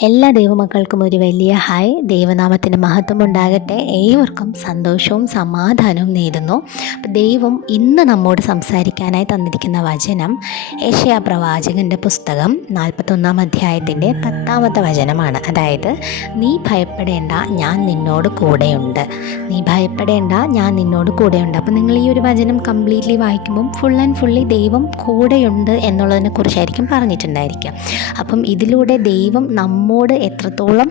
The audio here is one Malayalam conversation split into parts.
എല്ലാ ദൈവമക്കൾക്കും ഒരു വലിയ ഹായ്. ദൈവനാമത്തിന് മഹത്വം ഉണ്ടാകട്ടെ. ഏവർക്കും സന്തോഷവും സമാധാനവും നേരുന്നു. ദൈവം ഇന്ന് നമ്മോട് സംസാരിക്കാനായി തന്നിരിക്കുന്ന വചനം യെശയ്യാ പ്രവാചകൻ്റെ പുസ്തകം 41-ാം അധ്യായത്തിൻ്റെ 10-ാമത്തെ വചനമാണ്. അതായത്, നീ ഭയപ്പെടേണ്ട, ഞാൻ നിന്നോട് കൂടെയുണ്ട്. നീ ഭയപ്പെടേണ്ട, ഞാൻ നിന്നോട് കൂടെയുണ്ട്. അപ്പം നിങ്ങൾ ഈ ഒരു വചനം കംപ്ലീറ്റ്ലി വായിക്കുമ്പം ഫുൾ ആൻഡ് ഫുള്ളി ദൈവം കൂടെയുണ്ട് എന്നുള്ളതിനെ കുറിച്ചായിരിക്കും പറഞ്ഞിട്ടുണ്ടായിരിക്കുക. അപ്പം ഇതിലൂടെ ദൈവം നമ്മോട് എത്രത്തോളം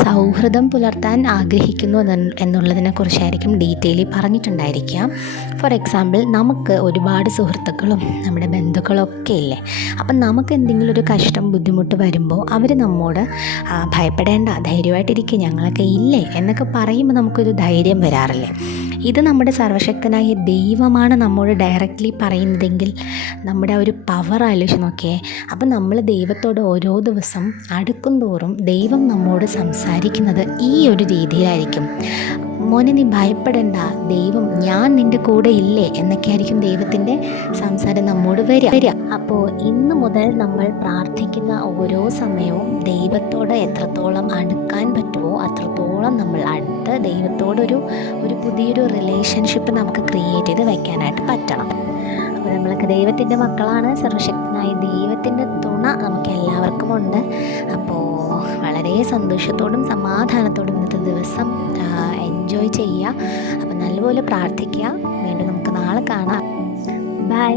സൗഹൃദം പുലർത്താൻ ആഗ്രഹിക്കുന്നു എന്നുള്ളതിനെ കുറിച്ചായിരിക്കും ഡീറ്റെയിലി പറഞ്ഞിട്ടുണ്ടായിരിക്കുക. ഫോർ എക്സാമ്പിൾ, നമുക്ക് ഒരുപാട് സുഹൃത്തുക്കളും നമ്മുടെ ബന്ധുക്കളും ഒക്കെ ഇല്ലേ. അപ്പം നമുക്ക് എന്തെങ്കിലും ഒരു കഷ്ടം ബുദ്ധിമുട്ട് വരുമ്പോൾ അവർ നമ്മോട് ഭയപ്പെടേണ്ട, ധൈര്യമായിട്ടിരിക്കുക, ഞങ്ങളൊക്കെ ഇല്ലേ എന്നൊക്കെ പറയുമ്പോൾ നമുക്കൊരു ധൈര്യം വരാറില്ലേ. ഇത് നമ്മുടെ സർവശക്തനായ ദൈവമാണ് നമ്മോട് ഡയറക്റ്റ്ലി പറയുന്നതെങ്കിൽ നമ്മുടെ ഒരു പവർ ആലോചിച്ച് നോക്കിയേ. അപ്പം നമ്മൾ ദൈവത്തോട് ഓരോ ദിവസം അടുക്കും തോറും ദൈവം നമ്മോട് സംസാരിക്കുന്നത് ഈ ഒരു രീതിയിലായിരിക്കും. മോനെ, നീ ഭയപ്പെടേണ്ട, ദൈവം ഞാൻ നിൻ്റെ കൂടെ ഇല്ലേ എന്നൊക്കെ ആയിരിക്കും ദൈവത്തിൻ്റെ സംസാരം നമ്മോട് വരിക. അപ്പോൾ ഇന്ന് മുതൽ നമ്മൾ പ്രാർത്ഥിക്കുന്ന ഓരോ സമയവും ദൈവത്തോട് എത്രത്തോളം അടുക്കാൻ പറ്റുമോ അത്രത്തോളം നമ്മൾ അടുത്ത് ദൈവത്തോടൊരു പുതിയൊരു റിലേഷൻഷിപ്പ് നമുക്ക് ക്രിയേറ്റ് ചെയ്ത് വയ്ക്കാനായിട്ട് പറ്റണം. അപ്പോൾ നമ്മളൊക്കെ ദൈവത്തിൻ്റെ മക്കളാണ്. സർവശക്തനായ ദൈവത്തിൻ്റെ തുണ നമുക്ക് എല്ലാവർക്കും ഉണ്ട്. അപ്പോൾ വളരെ സന്തോഷത്തോടും സമാധാനത്തോടും ഇന്നത്തെ ദിവസം എൻജോയ് ചെയ്യുക. അപ്പം നല്ലപോലെ പ്രാർത്ഥിക്കുക. വീണ്ടും നമുക്ക് നാളെ കാണാം. ബൈ.